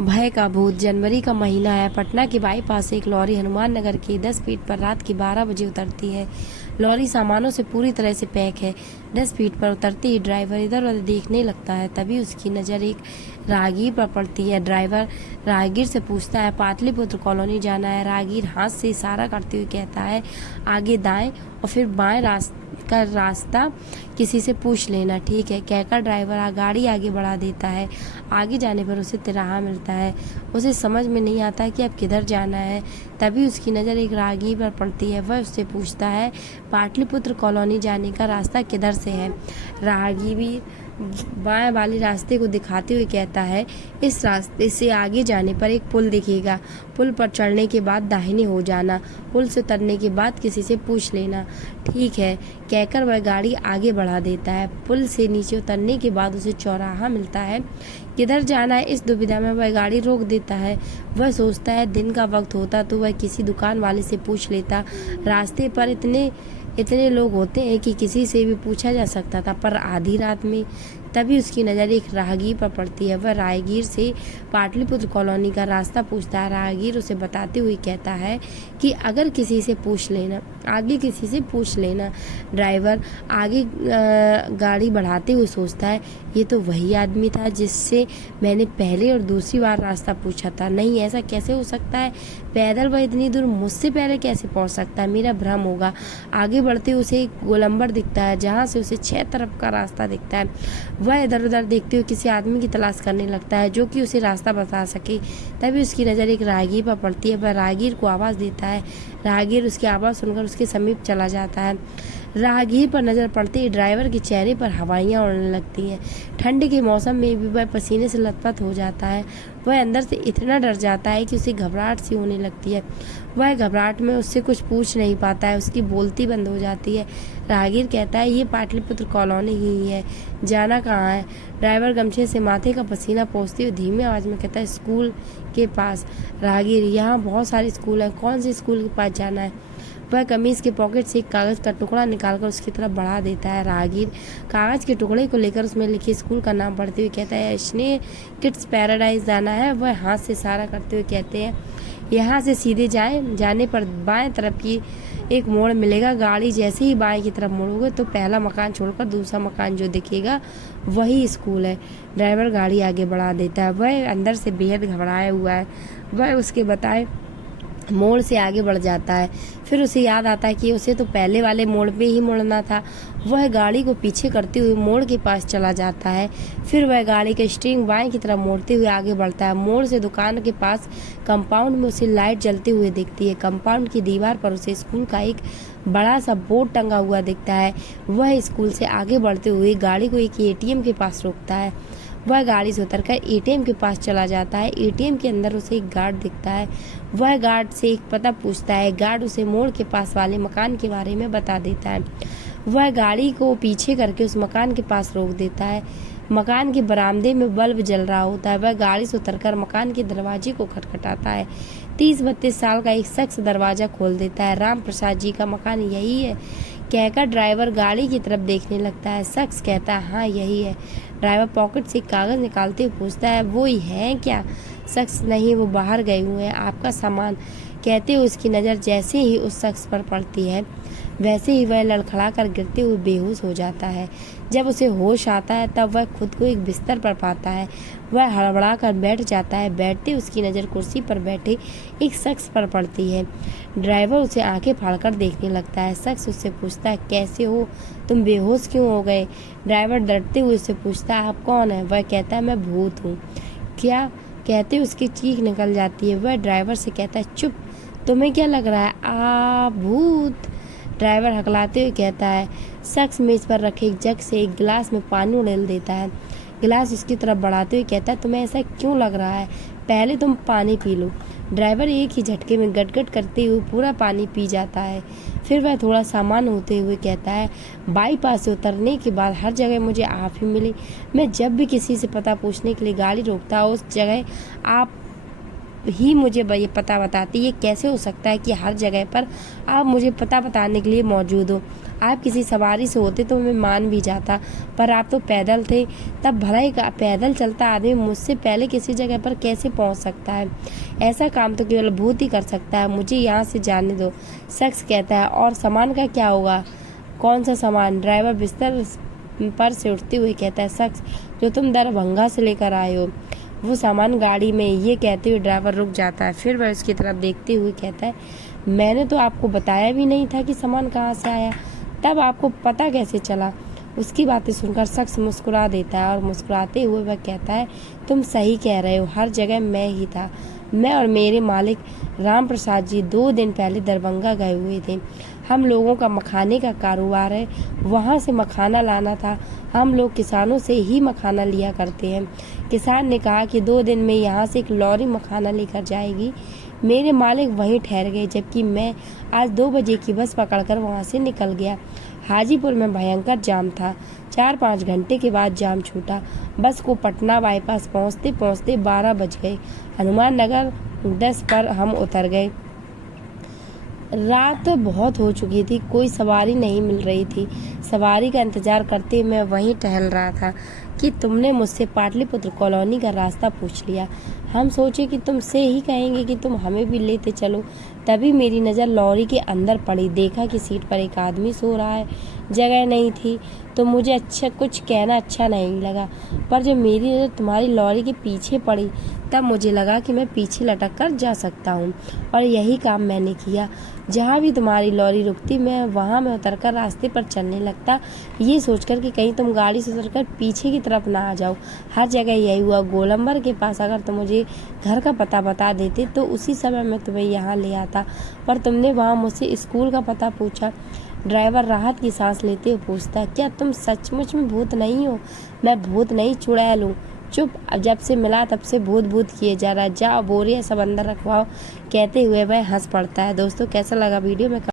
भय का भूत। जनवरी का महीना है। पटना के बाईपास से एक लॉरी हनुमान नगर के 10 फीट पर रात के 12 बजे उतरती है। लॉरी सामानों से पूरी तरह से पैक है। 10 फीट पर उतरते ही ड्राइवर इधर उधर देखने लगता है। तभी उसकी नज़र एक राहगीर पर पड़ती है। ड्राइवर राहगीर से पूछता है, पाटलिपुत्र कॉलोनी जाना है। राहगीर हाथ से इशारा करते हुए कहता है, आगे दाएं और फिर बाएं का रास्ता किसी से पूछ लेना। ठीक है, कहकर ड्राइवर गाड़ी आगे बढ़ा देता है। आगे जाने पर उसे तिराहा मिलता है। उसे समझ में नहीं आता कि अब किधर जाना है। तभी उसकी नज़र एक राहगीर पर पड़ती है। वह उससे पूछता है, पाटलिपुत्र कॉलोनी जाने का रास्ता किधर से है। राहगीर बाएं वाले रास्ते को दिखाते हुए कहता है, इस रास्ते से आगे जाने पर एक पुल दिखेगा। पुल पर चढ़ने के बाद दाहिने हो जाना। पुल से उतरने के बाद किसी से पूछ लेना। ठीक है, कहकर वह गाड़ी आगे बढ़ा देता है। पुल से नीचे उतरने के बाद उसे चौराहा मिलता है। किधर जाना है, इस दुविधा में वह गाड़ी रोक देता है। वह सोचता है, दिन का वक्त होता तो वह किसी दुकान वाले से पूछ लेता। रास्ते पर इतने लोग होते हैं कि किसी से भी पूछा जा सकता था, पर आधी रात में। तभी उसकी नज़र एक राहगीर पर पड़ती है। वह राहगीर से पाटलिपुत्र कॉलोनी का रास्ता पूछता है। राहगीर उसे बताते हुए कहता है कि आगे किसी से पूछ लेना। ड्राइवर आगे गाड़ी बढ़ाते हुए सोचता है, ये तो वही आदमी था जिससे मैंने पहले और दूसरी बार रास्ता पूछा था। नहीं, ऐसा कैसे हो सकता है? पैदल वह इतनी दूर मुझसे पहले कैसे पहुंच सकता है? मेरा भ्रम होगा। आगे बढ़ते उसे एक गोलंबर दिखता है, जहाँ से उसे 6 तरफ का रास्ता दिखता है। वह इधर उधर देखते हुए किसी आदमी की तलाश करने लगता है जो कि उसे रास्ता बता सके। तभी उसकी नज़र एक राहगीर पर पड़ती है। वह राहगीर को आवाज़ देता है। राहगीर उसकी आवाज़ सुनकर उसके समीप चला जाता है। राहगीर पर नज़र पड़ते ही ड्राइवर के चेहरे पर हवाइयाँ उड़ने लगती हैं। ठंड के मौसम में भी वह पसीने से लथपथ हो जाता है। वह अंदर से इतना डर जाता है कि उसे घबराहट सी होने लगती है। वह घबराहट में उससे कुछ पूछ नहीं पाता है। उसकी बोलती बंद हो जाती है। राहगीर कहता है, ये पाटलिपुत्र कॉलोनी ही है, जाना कहाँ है? ड्राइवर गमछे से माथे का पसीना पोंछते हुए धीमी आवाज़ में कहता है, स्कूल के पास। राहगीर, यहाँ बहुत सारे स्कूल हैं, कौन से स्कूल के पास जाना है? वह कमीज के पॉकेट से एक कागज़ का टुकड़ा निकालकर उसकी तरफ बढ़ा देता है। राहगीर कागज़ के टुकड़े को लेकर उसमें लिखे स्कूल का नाम पढ़ते हुए कहता है, स्नेह किड्स पैराडाइज जाना है। वह हाथ से इशारा करते हुए कहते हैं, यहाँ से सीधे जाने पर बाएं तरफ की एक मोड़ मिलेगा। गाड़ी जैसे ही बाएं की तरफ मुड़ोगे तो पहला मकान छोड़कर दूसरा मकान जो दिखेगा वही स्कूल है। ड्राइवर गाड़ी आगे बढ़ा देता है। वह अंदर से बेहद घबराया हुआ है। वह उसके बताए मोड़ से आगे बढ़ जाता है। फिर उसे याद आता है कि उसे तो पहले वाले मोड़ पे ही मुड़ना था। वह गाड़ी को पीछे करते हुए मोड़ के पास चला जाता है। फिर वह गाड़ी का स्टीयरिंग बाएं की तरफ मोड़ते हुए आगे बढ़ता है। मोड़ से दुकान के पास कंपाउंड में उसे लाइट जलती हुई दिखती है। कंपाउंड की दीवार पर उसे स्कूल का एक बड़ा सा बोर्ड टंगा हुआ दिखता है। वह स्कूल से आगे बढ़ते हुए गाड़ी को एक एटीएम के पास रोकता है। वह गाड़ी से उतरकर एटीएम के पास चला जाता है। एटीएम के अंदर उसे एक गार्ड दिखता है। वह गार्ड से एक पता पूछता है। गार्ड उसे मोड़ के पास वाले मकान के बारे में बता देता है। वह गाड़ी को पीछे करके उस मकान के पास रोक देता है। मकान के बरामदे में बल्ब जल रहा होता है। वह गाड़ी से उतरकर मकान के दरवाजे को खटखटाता है। 30-32 साल का एक शख्स दरवाजा खोल देता है। राम प्रसाद जी का मकान यही है, कहकर ड्राइवर गाड़ी की तरफ देखने लगता है। शख्स कहता है, हाँ यही है। ड्राइवर पॉकेट से कागज़ निकालते हुए पूछता है, वो ही है क्या? शख्स, नहीं, वो बाहर गए हुए हैं, आपका सामान, कहते हुए उसकी नज़र जैसे ही उस शख्स पर पड़ती है वैसे ही वह लड़खड़ा कर गिरते हुए बेहोश हो जाता है। जब उसे होश आता है तब वह खुद को एक बिस्तर पर पाता है। वह हड़बड़ा कर बैठ जाता है। बैठते उसकी नज़र कुर्सी पर बैठे एक शख्स पर पड़ती है। ड्राइवर उसे आंखें फाड़कर देखने लगता है। शख्स उससे पूछता है, कैसे हो तुम, बेहोश क्यों हो गए? ड्राइवर डरते हुए उससे पूछता है, आप कौन है? वह कहता है, मैं भूत हूँ। क्या? कहते उसकी चीख निकल जाती है। वह ड्राइवर से कहता है, चुप, तुम्हें क्या लग रहा है? भूत। ड्राइवर हकलाते हुए कहता है। शख्स मेज पर रखे एक जग से एक गिलास में पानी उड़ेल देता है। गिलास उसकी तरफ बढ़ाते हुए कहता है, तुम्हें ऐसा क्यों लग रहा है? पहले तुम पानी पी लो। ड्राइवर एक ही झटके में गटगट करते हुए पूरा पानी पी जाता है। फिर वह थोड़ा सामान होते हुए कहता है, बाईपास से उतरने के बाद हर जगह मुझे आप ही मिले। मैं जब भी किसी से पता पूछने के लिए गाड़ी रोकता उस जगह आप ही मुझे ये पता बताती। ये कैसे हो सकता है कि हर जगह पर आप मुझे पता बताने के लिए मौजूद हो। आप किसी सवारी से होते तो मैं मान भी जाता, पर आप तो पैदल थे। तब भला एक पैदल चलता आदमी मुझसे पहले किसी जगह पर कैसे पहुंच सकता है? ऐसा काम तो केवल भूत ही कर सकता है। मुझे यहाँ से जाने दो, शख्स कहता है। और सामान का क्या होगा? कौन सा सामान? ड्राइवर बिस्तर पर से उठते हुए कहता है, शख्स जो तुम दरभंगा से लेकर आए हो वो सामान गाड़ी में। ये कहते हुए ड्राइवर रुक जाता है। फिर वह उसकी तरफ देखते हुए कहता है, मैंने तो आपको बताया भी नहीं था कि सामान कहाँ से आया, तब आपको पता कैसे चला? उसकी बातें सुनकर शख्स मुस्कुरा देता है और मुस्कुराते हुए वह कहता है, तुम सही कह रहे हो, हर जगह मैं ही था। मैं और मेरे मालिक राम प्रसाद जी 2 दिन पहले दरभंगा गए हुए थे। हम लोगों का मखाने का कारोबार है, वहाँ से मखाना लाना था। हम लोग किसानों से ही मखाना लिया करते हैं। किसान ने कहा कि 2 दिन में यहाँ से एक लॉरी मखाना लेकर जाएगी। मेरे मालिक वहीं ठहर गए, जबकि मैं आज 2 बजे की बस पकड़कर वहाँ से निकल गया। हाजीपुर में भयंकर जाम था। 4-5 घंटे के बाद जाम छूटा। बस को पटना बाईपास पहुँचते पहुँचते 12 बज गए। हनुमान नगर 10 पर हम उतर गए। रात बहुत हो चुकी थी, कोई सवारी नहीं मिल रही थी। सवारी का इंतजार करते मैं वहीं टहल रहा था कि तुमने मुझसे पाटलिपुत्र कॉलोनी का रास्ता पूछ लिया। हम सोचे कि तुमसे ही कहेंगे कि तुम हमें भी लेते चलो। तभी मेरी नज़र लॉरी के अंदर पड़ी। देखा कि सीट पर एक आदमी सो रहा है। जगह नहीं थी तो मुझे कुछ कहना अच्छा नहीं लगा, पर जब मेरी नज़र तुम्हारी लॉरी के पीछे पड़ी तब मुझे लगा कि मैं पीछे लटक कर जा सकता हूँ, और यही काम मैंने किया। जहाँ भी तुम्हारी लॉरी रुकती मैं वहाँ में उतरकर रास्ते पर चलने लगता, ये सोचकर कि कहीं तुम गाड़ी से उतरकर पीछे की तरफ ना आ जाओ। हर जगह यही हुआ। गोलंबर के पास अगर तुम मुझे घर का पता बता देते तो उसी समय मैं तुम्हें यहाँ ले आता, पर तुमने वहाँ मुझसे स्कूल का पता पूछा। ड्राइवर राहत की सांस लेते हुए पूछता, क्या तुम सचमुच में भूत नहीं हो? मैं भूत नहीं, चुड़ैल हूँ। चुप, जब से मिला तब से भूत भूत किए जा रहा है। जाओ बोरिया सब अंदर रखवाओ। कहते हुए वह हंस पड़ता है। दोस्तों कैसा लगा वीडियो में